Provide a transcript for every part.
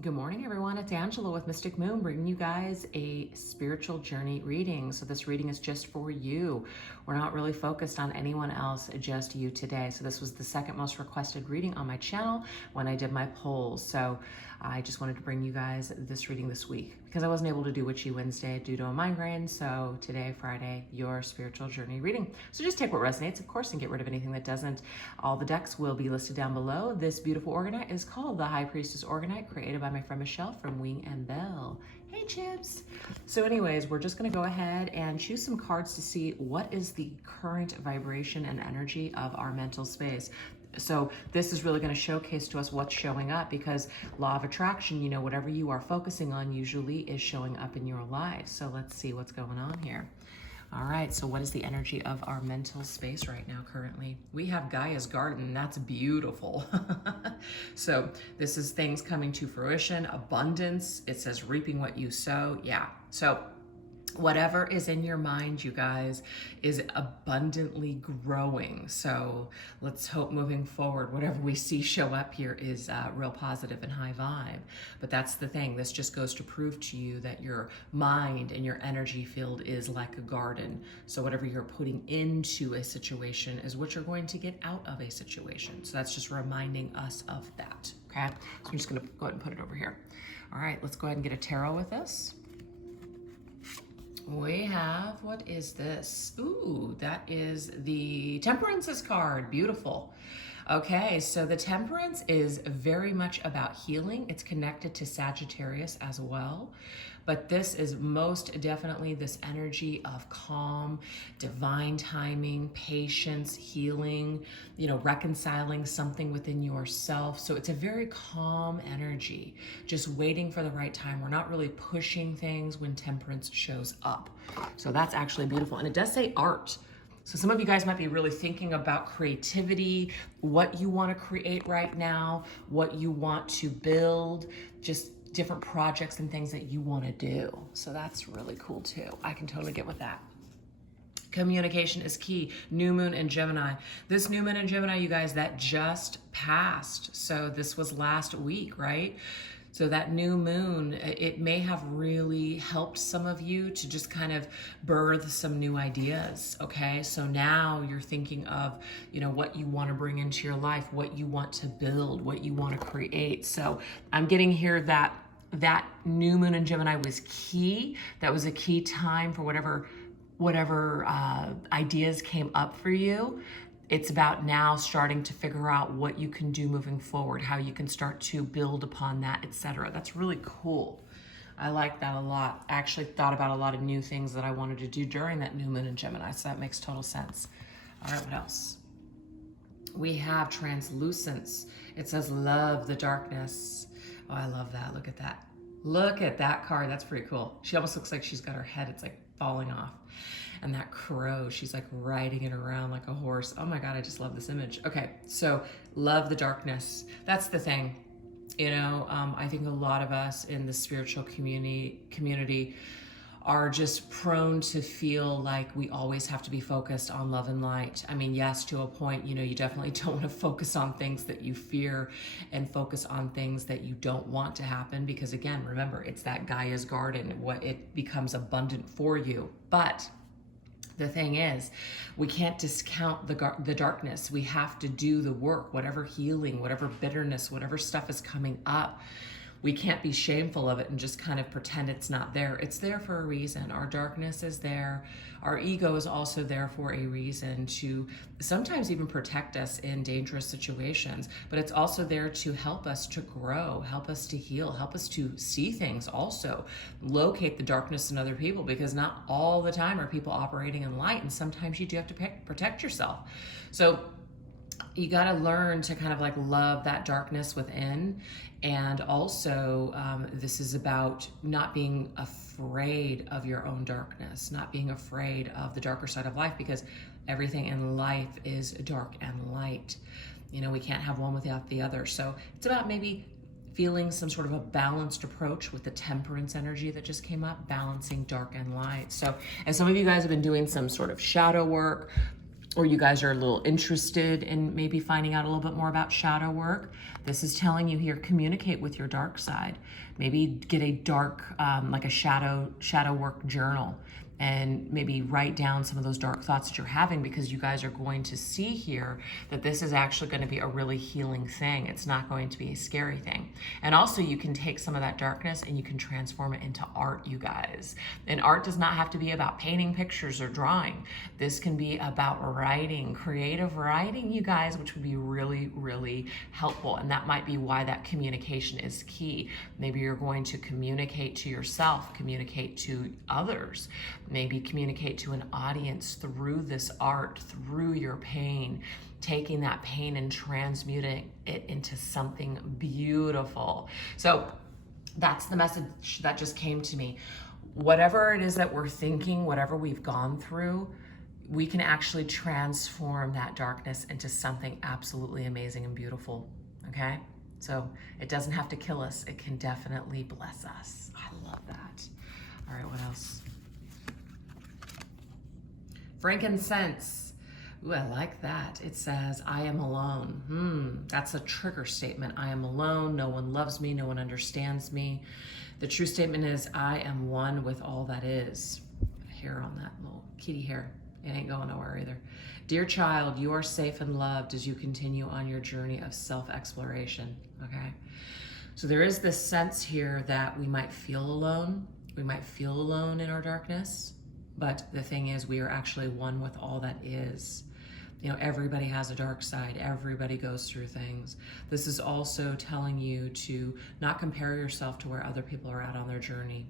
Good morning, everyone. It's Angela with Mystic Moon, bringing you guys a spiritual journey reading. So this reading is just for you. We're not really focused on anyone else, just you today. So this was the second most requested reading on my channel when I did my polls. So I just wanted to bring you guys this reading this week because I wasn't able to do Witchy Wednesday due to a migraine. So today, Friday, your spiritual journey reading. So just take what resonates, of course, and get rid of anything that doesn't. All the decks will be listed down below. This beautiful Orgonite is called the High Priestess Orgonite, created by my friend Michelle from Wing and Bell. Hey, Chips. So anyways, we're just going to go ahead and choose some cards to see what is the current vibration and energy of our mental space. So this is really going to showcase to us what's showing up, because law of attraction, whatever you are focusing on usually is showing up in your life. So let's see what's going on here. All right, so what is the energy of our mental space right now currently? We have Gaia's Garden. That's beautiful. So this is things coming to fruition, abundance. It says reaping what you sow. Yeah, so whatever is in your mind, you guys, is abundantly growing. So let's hope moving forward, whatever we see show up here is real positive and high vibe. But that's the thing. This just goes to prove to you that your mind and your energy field is like a garden. So whatever you're putting into a situation is what you're going to get out of a situation. So that's just reminding us of that. Okay. So I'm just going to go ahead and put it over here. All right, let's go ahead and get a tarot with this. We have, what is this? Ooh, that is the Temperance's card. Beautiful. Okay, so the Temperance is very much about healing. It's connected to Sagittarius as well. But this is most definitely this energy of calm, divine timing, patience, healing, reconciling something within yourself. So it's a very calm energy, just waiting for the right time. We're not really pushing things when Temperance shows up. So that's actually beautiful. And it does say art. So some of you guys might be really thinking about creativity, what you want to create right now, what you want to build, just different projects and things that you want to do. So that's really cool too. I can totally get with that. Communication is key. New moon in Gemini. This new moon in Gemini, you guys, that just passed. So this was last week, right? So that new moon, it may have really helped some of you to just kind of birth some new ideas, okay? So now you're thinking of, what you want to bring into your life, what you want to build, what you want to create. So I'm getting here that new moon in Gemini was key. That was a key time for whatever ideas came up for you. It's about now starting to figure out what you can do moving forward, how you can start to build upon that, etc. That's really cool. I like that a lot. I actually thought about a lot of new things that I wanted to do during that new moon in Gemini, so that makes total sense. All right, what else? We have Translucence. It says love the darkness. Oh, I love that. Look at that. Look at that card. That's pretty cool. She almost looks like she's got her head, it's like falling off. And that crow, she's like riding it around like a horse. Oh my God, I just love this image. Okay, so love the darkness. That's the thing. I think a lot of us in the spiritual community are just prone to feel like we always have to be focused on love and light. I mean, yes, to a point, you definitely don't want to focus on things that you fear and focus on things that you don't want to happen, because again, remember, it's that Gaia's garden, what it becomes abundant for you. But the thing is, we can't discount the darkness. We have to do the work, whatever healing, whatever bitterness, whatever stuff is coming up. We can't be shameful of it and just kind of pretend it's not there. It's there for a reason. Our darkness is there. Our ego is also there for a reason, to sometimes even protect us in dangerous situations, but it's also there to help us to grow, help us to heal, help us to see things also, locate the darkness in other people, because not all the time are people operating in light, and sometimes you do have to protect yourself. So you got to learn to kind of like love that darkness within. And also, this is about not being afraid of your own darkness, not being afraid of the darker side of life, because everything in life is dark and light. We can't have one without the other. So it's about maybe feeling some sort of a balanced approach with the Temperance energy that just came up, balancing dark and light. So, and some of you guys have been doing some sort of shadow work, or you guys are a little interested in maybe finding out a little bit more about shadow work. This is telling you here, communicate with your dark side. Maybe get a dark, like a shadow work journal, and maybe write down some of those dark thoughts that you're having, because you guys are going to see here that this is actually going to be a really healing thing. It's not going to be a scary thing. And also you can take some of that darkness and you can transform it into art, you guys. And art does not have to be about painting pictures or drawing. This can be about writing, creative writing, you guys, which would be really, really helpful. And that might be why that communication is key. Maybe you're going to communicate to yourself, communicate to others, maybe communicate to an audience through this art, through your pain, taking that pain and transmuting it into something beautiful. So that's the message that just came to me. Whatever it is that we're thinking, whatever we've gone through, we can actually transform that darkness into something absolutely amazing and beautiful, okay? So it doesn't have to kill us. It can definitely bless us. I love that. All right, what else? Frankincense. Ooh, I like that. It says, I am alone. That's a trigger statement. I am alone. No one loves me. No one understands me. The true statement is, I am one with all that is. Hair on that little kitty hair. It ain't going nowhere either. Dear child, you are safe and loved as you continue on your journey of self-exploration, okay? So there is this sense here that we might feel alone. We might feel alone in our darkness, but the thing is, we are actually one with all that is. You know, everybody has a dark side. Everybody goes through things. This is also telling you to not compare yourself to where other people are at on their journey.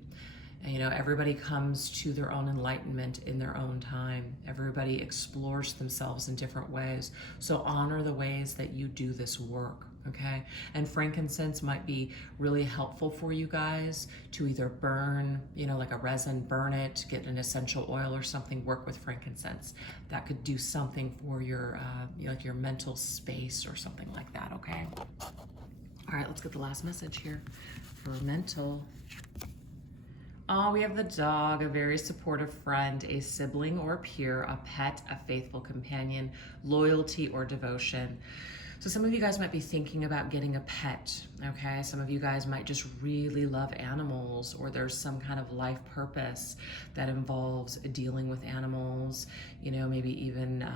And, you know, everybody comes to their own enlightenment in their own time. Everybody explores themselves in different ways. So honor the ways that you do this work, okay? And frankincense might be really helpful for you guys to either burn, you know, like a resin, burn it, get an essential oil or something, work with frankincense. That could do something for your, like your mental space or something like that, okay? All right, let's get the last message here for mental. Oh, we have the dog, a very supportive friend, a sibling or peer, a pet, a faithful companion, loyalty or devotion. So some of you guys might be thinking about getting a pet, okay? Some of you guys might just really love animals, or there's some kind of life purpose that involves dealing with animals, you know, maybe even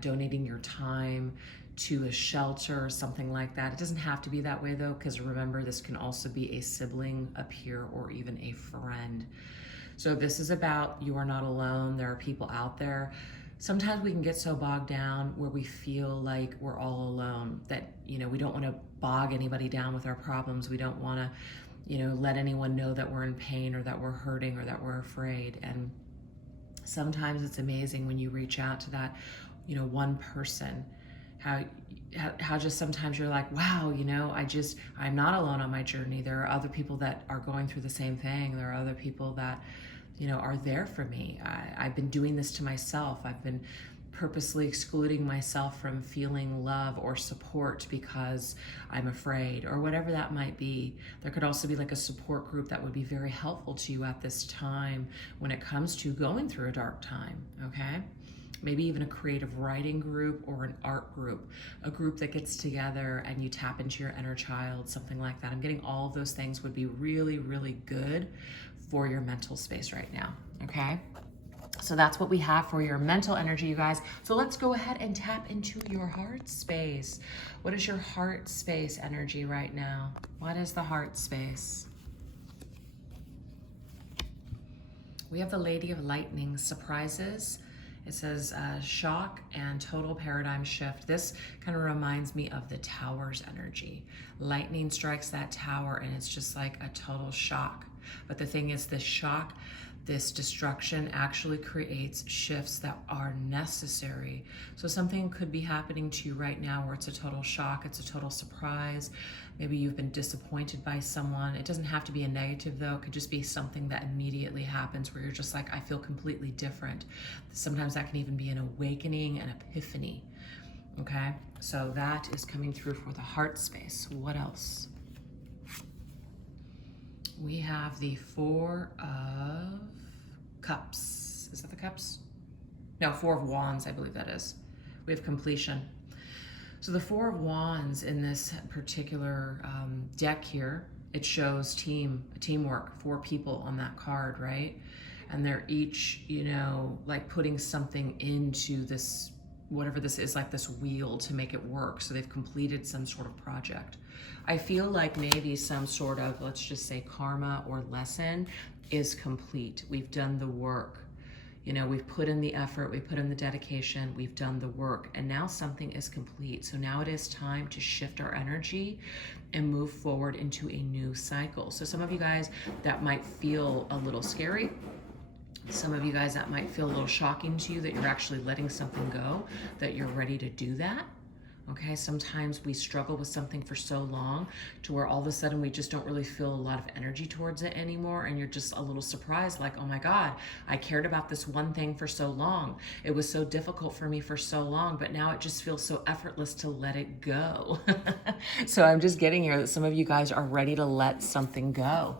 donating your time to a shelter or something like that. It doesn't have to be that way though, because remember, this can also be a sibling, a peer, or even a friend. So this is about, you are not alone. There are people out there. Sometimes we can get so bogged down where we feel like we're all alone, that, you know, we don't want to bog anybody down with our problems. We don't want to, you know, let anyone know that we're in pain or that we're hurting or that we're afraid. And sometimes it's amazing when you reach out to that, you know, one person, how just sometimes you're like, wow, you know, I'm not alone on my journey. There are other people that are going through the same thing. There are other people that, you know, are there for me. I've been doing this to myself. I've been purposely excluding myself from feeling love or support because I'm afraid, or whatever that might be. There could also be like a support group that would be very helpful to you at this time when it comes to going through a dark time, okay? Maybe even a creative writing group or an art group, a group that gets together and you tap into your inner child, something like that. I'm getting all of those things would be really, really good for your mental space right now, okay? So that's what we have for your mental energy, you guys. So let's go ahead and tap into your heart space. What is your heart space energy right now? What is the heart space? We have the Lady of Lightning, surprises. It says shock and total paradigm shift. This kind of reminds me of the tower's energy. Lightning strikes that tower and it's just like a total shock. But the thing is, this shock, this destruction actually creates shifts that are necessary. So something could be happening to you right now where it's a total shock, it's a total surprise. Maybe you've been disappointed by someone. It doesn't have to be a negative though. It could just be something that immediately happens where you're just like, I feel completely different. Sometimes that can even be an awakening, an epiphany. Okay, so that is coming through for the heart space. What else? We have the Four of Cups. Is that the cups? No, Four of Wands, I believe that is. We have completion. So the Four of Wands in this particular deck here, it shows teamwork, 4 people on that card, right? And they're each, you know, like putting something into this, whatever this is, like this wheel to make it work. So they've completed some sort of project. I feel like maybe some sort of, let's just say, karma or lesson is complete. We've done the work. You know, we've put in the effort, we put in the dedication, we've done the work, and now something is complete. So now it is time to shift our energy and move forward into a new cycle. So some of you guys, that might feel a little scary. Some of you guys, that might feel a little shocking to you that you're actually letting something go, that you're ready to do that. Okay, sometimes we struggle with something for so long to where all of a sudden we just don't really feel a lot of energy towards it anymore, and you're just a little surprised, like, oh my God, I cared about this one thing for so long. It was so difficult for me for so long, but now it just feels so effortless to let it go. So I'm just getting here that some of you guys are ready to let something go.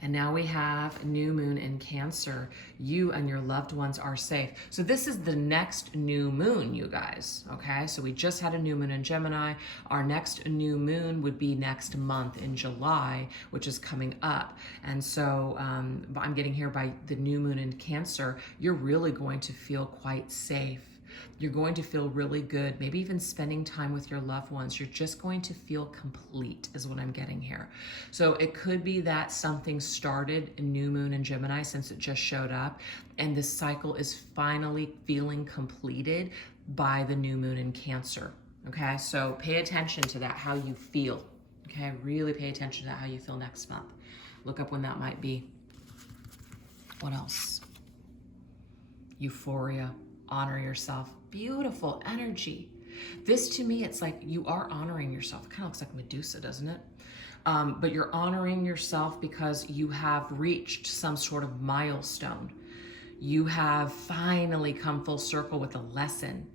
And now we have new moon in Cancer. You and your loved ones are safe. So this is the next new moon, you guys, okay? So we just had a new moon in Gemini. Our next new moon would be next month in July, which is coming up. And so I'm getting here by the new moon in Cancer, you're really going to feel quite safe. You're going to feel really good, maybe even spending time with your loved ones. You're just going to feel complete is what I'm getting here. So it could be that something started in new moon in Gemini since it just showed up, and this cycle is finally feeling completed by the new moon in Cancer. Okay, so pay attention to that, how you feel. Okay, really pay attention to that, how you feel next month. Look up when that might be. What else? Euphoria. Honor yourself. Beautiful energy. This to me, it's like you are honoring yourself. It kind of looks like Medusa, doesn't it? But you're honoring yourself because you have reached some sort of milestone. You have finally come full circle with a lesson.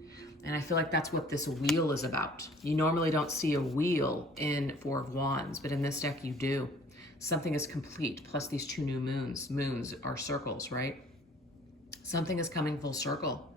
And I feel like that's what this wheel is about. You normally don't see a wheel in Four of Wands, but in this deck you do. Something is complete, plus these 2 new moons. Moons are circles, right? Something is coming full circle.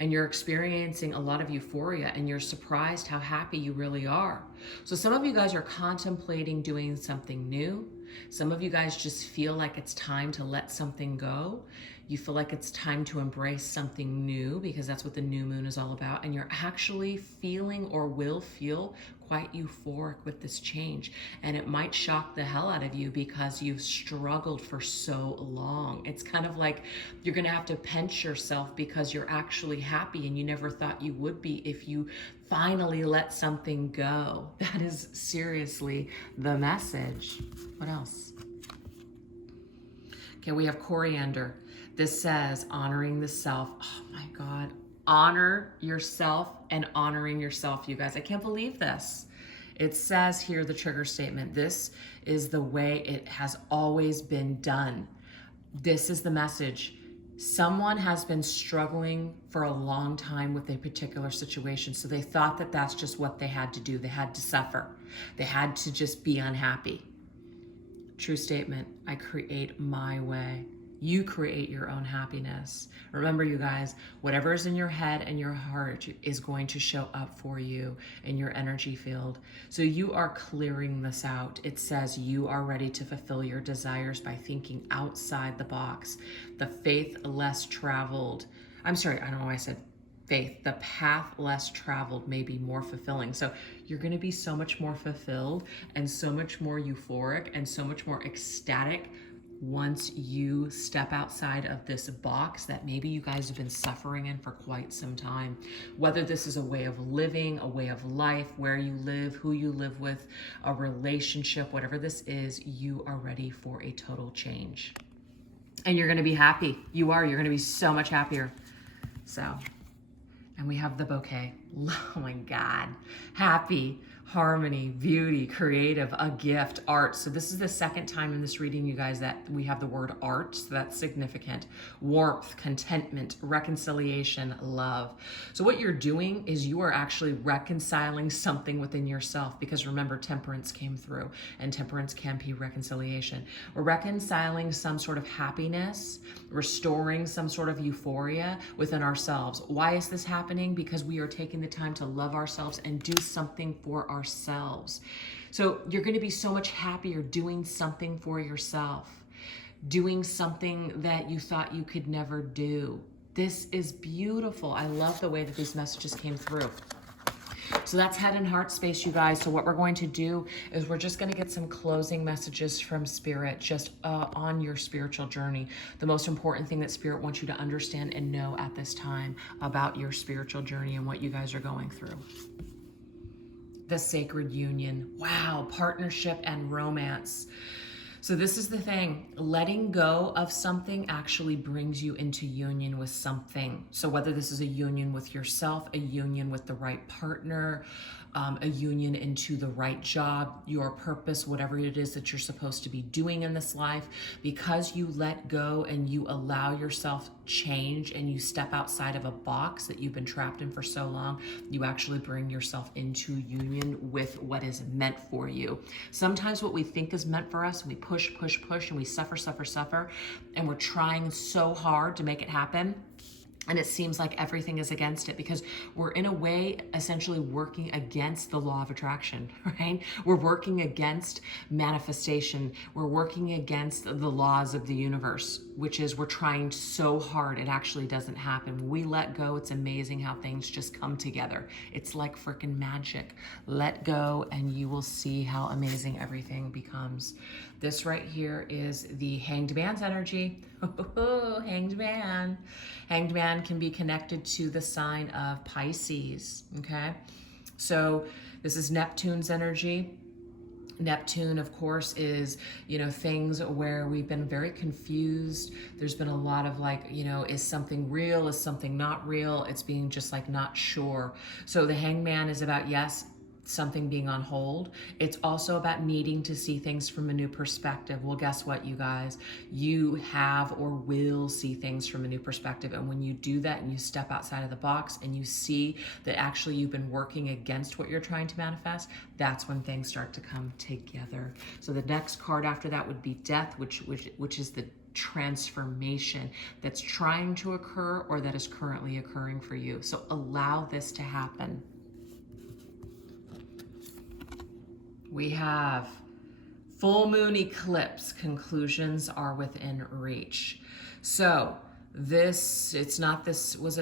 And you're experiencing a lot of euphoria, and you're surprised how happy you really are. So some of you guys are contemplating doing something new. Some of you guys just feel like it's time to let something go. You feel like it's time to embrace something new because that's what the new moon is all about. And you're actually feeling or will feel quite euphoric with this change. And it might shock the hell out of you because you've struggled for so long. It's kind of like you're going to have to pinch yourself because you're actually happy and you never thought you would be if you finally let something go. That is seriously the message. What else? Okay, we have coriander. This says honoring the self. Oh my God. Honor yourself and honoring yourself, you guys. I can't believe this. It says here, the trigger statement, this is the way it has always been done. This is the message. Someone has been struggling for a long time with a particular situation, so they thought that that's just what they had to do. They had to suffer. They had to just be unhappy. True statement. I create my way. You create your own happiness. Remember, you guys, whatever is in your head and your heart is going to show up for you in your energy field. So you are clearing this out. It says you are ready to fulfill your desires by thinking outside the box. The faith less traveled. I'm sorry, I don't know why I said faith. The path less traveled may be more fulfilling. So you're going to be so much more fulfilled and so much more euphoric and so much more ecstatic once you step outside of this box that maybe you guys have been suffering in for quite some time. Whether this is a way of living, a way of life, where you live, who you live with, a relationship, whatever this is, you are ready for a total change. And you're going to be happy. You are. You're going to be so much happier. So, and we have the bouquet. Oh my God. Happy, harmony, beauty, creative, a gift, art. So this is the second time in this reading, you guys, that we have the word art. So that's significant. Warmth, contentment, reconciliation, love. So what you're doing is you are actually reconciling something within yourself, because remember, temperance came through, and temperance can be reconciliation. We're reconciling some sort of happiness, restoring some sort of euphoria within ourselves. Why is this happening? Because we are taking the time to love ourselves and do something for ourselves. So you're going to be so much happier doing something for yourself, doing something that you thought you could never do. This is beautiful. I love the way that these messages came through. So that's head and heart space, you guys. So what we're going to do is we're just going to get some closing messages from Spirit just on your spiritual journey. The most important thing that Spirit wants you to understand and know at this time about your spiritual journey and what you guys are going through. The sacred union. Wow, partnership and romance. So this is the thing, letting go of something actually brings you into union with something. So whether this is a union with yourself, a union with the right partner, a union into the right job, your purpose, whatever it is that you're supposed to be doing in this life, because you let go and you allow yourself change and you step outside of a box that you've been trapped in for so long, you actually bring yourself into union with what is meant for you. Sometimes what we think is meant for us, we push, and we suffer, and we're trying so hard to make it happen. And it seems like everything is against it, because we're in a way essentially working against the law of attraction, right? We're working against manifestation. We're working against the laws of the universe, which is we're trying so hard it actually doesn't happen. When we let go, it's amazing how things just come together. It's like freaking magic. Let go and you will see how amazing everything becomes. This right here is the Hanged Man's energy. Hanged Man. Hanged Man can be connected to the sign of Pisces, okay? So this is Neptune's energy. Neptune, of course, is, things where we've been very confused. There's been a lot of is something real? Is something not real? It's being just not sure. So the Hanged Man is about, yes, something being on hold. It's also about needing to see things from a new perspective. Well, guess what, you guys? You have or will see things from a new perspective. And when you do that and you step outside of the box and you see that actually you've been working against what you're trying to manifest, that's when things start to come together. So the next card after that would be Death, which is the transformation that's trying to occur or that is currently occurring for you. So allow this to happen. We have full moon eclipse. Conclusions are within reach. So was it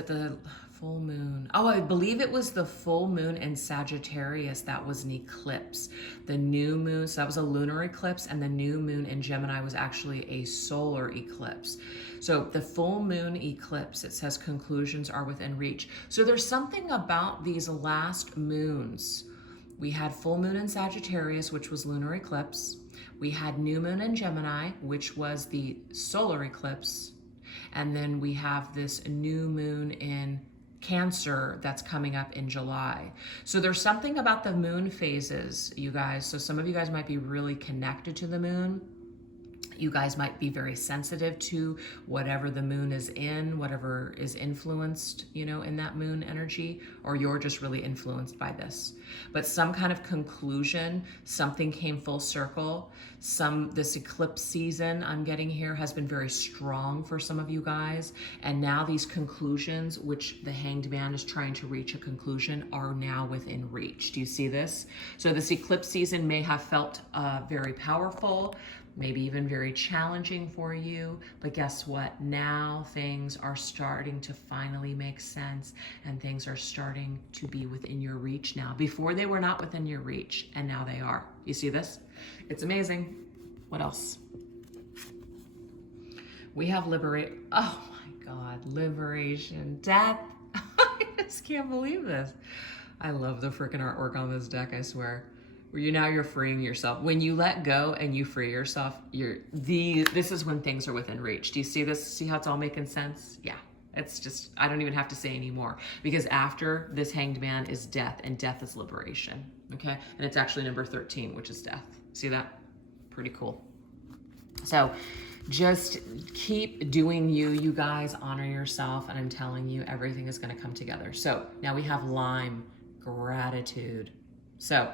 the full moon? Oh, I believe it was the full moon in Sagittarius that was an eclipse. The new moon, so that was a lunar eclipse, and the new moon in Gemini was actually a solar eclipse. So the full moon eclipse, it says conclusions are within reach. So there's something about these last moons. We had full moon in Sagittarius, which was lunar eclipse. We had new moon in Gemini, which was the solar eclipse. And then we have this new moon in Cancer that's coming up in July. So there's something about the moon phases, you guys. So some of you guys might be really connected to the moon. You guys might be very sensitive to whatever the moon is in, whatever is influenced, in that moon energy, or you're just really influenced by this. But some kind of conclusion, something came full circle. This eclipse season I'm getting here has been very strong for some of you guys. And now these conclusions, which the Hanged Man is trying to reach a conclusion, are now within reach. Do you see this? So this eclipse season may have felt very powerful, maybe even very challenging for you, but guess what? Now things are starting to finally make sense, and things are starting to be within your reach now. Before they were not within your reach, and now they are. You see this? It's amazing. What else? We have liberate. Oh my God, liberation, death. I just can't believe this. I love the freaking artwork on this deck, I swear. You're freeing yourself. When you let go and you free yourself, this is when things are within reach. Do you see this? See how it's all making sense? Yeah. It's just, I don't even have to say anymore, because after this Hanged Man is death, and death is liberation. Okay, and it's actually number 13, which is death. See that? Pretty cool. So just keep doing you, you guys. Honor yourself, and I'm telling you, everything is going to come together. So now we have lime, gratitude. So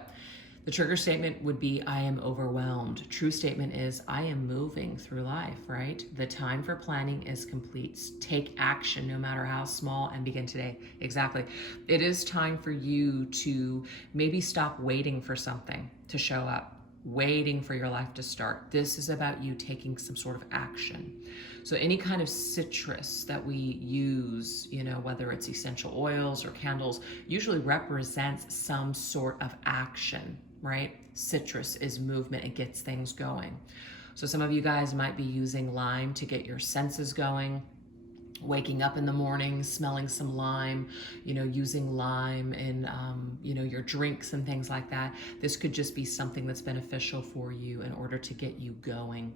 the trigger statement would be, I am overwhelmed. True statement is, I am moving through life, right? The time for planning is complete. Take action, no matter how small, and begin today. Exactly. It is time for you to maybe stop waiting for something to show up, waiting for your life to start. This is about you taking some sort of action. So any kind of citrus that we use, you know, whether it's essential oils or candles, usually represents some sort of action, right? Citrus is movement. It gets things going. So some of you guys might be using lime to get your senses going. Waking up in the morning, smelling some lime, you know, using lime in, you know, your drinks and things like that. This could just be something that's beneficial for you in order to get you going.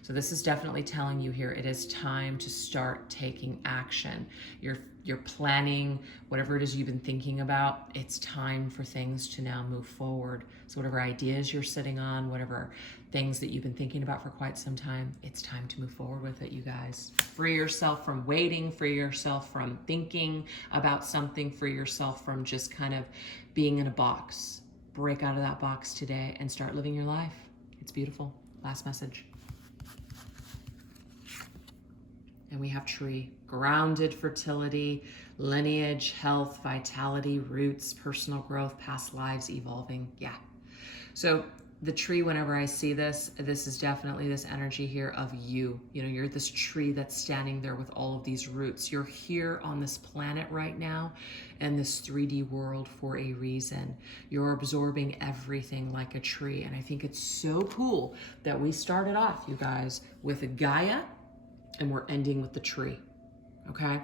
So this is definitely telling you here, it is time to start taking action. You're planning whatever it is you've been thinking about. It's time for things to now move forward. So whatever ideas you're sitting on, whatever things that you've been thinking about for quite some time, it's time to move forward with it, you guys. Free yourself from waiting, free yourself from thinking about something, free yourself from just kind of being in a box. Break out of that box today and start living your life. It's beautiful. Last message. And we have tree, grounded, fertility, lineage, health, vitality, roots, personal growth, past lives, evolving. Yeah. So the tree, whenever I see this, this is definitely this energy here of you. You know, you're this tree that's standing there with all of these roots. You're here on this planet right now in this 3D world for a reason. You're absorbing everything like a tree. And I think it's so cool that we started off, you guys, with Gaia, and we're ending with the tree, okay?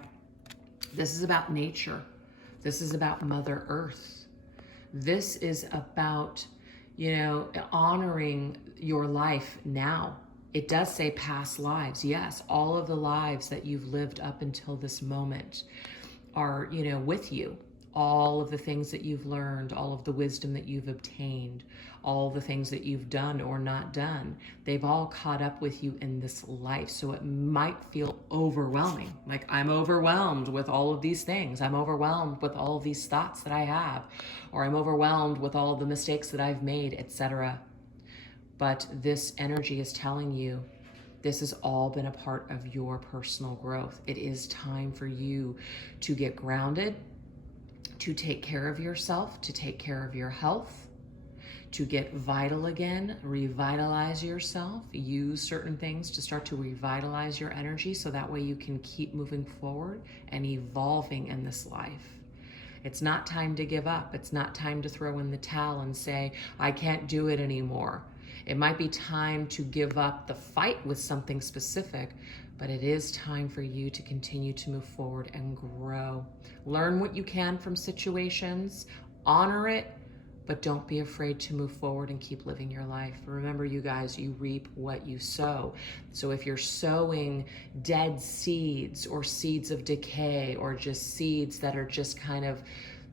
This is about nature. This is about Mother Earth. This is about, you know, honoring your life now. It does say past lives. Yes, all of the lives that you've lived up until this moment are, you know, with you. All of the things that you've learned, all of the wisdom that you've obtained, all the things that you've done or not done, they've all caught up with you in this life. So it might feel overwhelming. Like, I'm overwhelmed with all of these things. I'm overwhelmed with all of these thoughts that I have, or I'm overwhelmed with all of the mistakes that I've made, etc. But this energy is telling you, this has all been a part of your personal growth. It is time for you to get grounded, to take care of yourself, to take care of your health, to get vital again, revitalize yourself, use certain things to start to revitalize your energy so that way you can keep moving forward and evolving in this life. It's not time to give up. It's not time to throw in the towel and say, I can't do it anymore. It might be time to give up the fight with something specific, but it is time for you to continue to move forward and grow. Learn what you can from situations, honor it, but don't be afraid to move forward and keep living your life. Remember, you guys, you reap what you sow. So if you're sowing dead seeds or seeds of decay or just seeds that are just kind of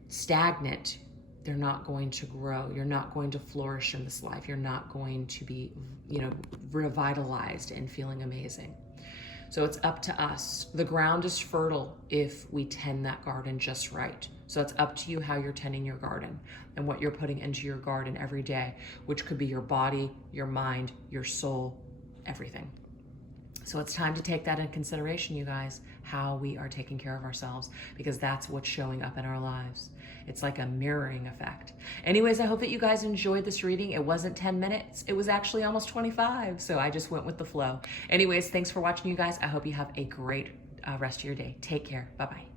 stagnant, they're not going to grow. You're not going to flourish in this life. You're not going to be, you know, revitalized and feeling amazing. So it's up to us. The ground is fertile if we tend that garden just right. So it's up to you how you're tending your garden and what you're putting into your garden every day, which could be your body, your mind, your soul, everything. So it's time to take that in consideration, you guys, how we are taking care of ourselves, because that's what's showing up in our lives. It's like a mirroring effect. Anyways, I hope that you guys enjoyed this reading. It wasn't 10 minutes. It was actually almost 25. So I just went with the flow. Anyways, thanks for watching, you guys. I hope you have a great rest of your day. Take care. Bye-bye.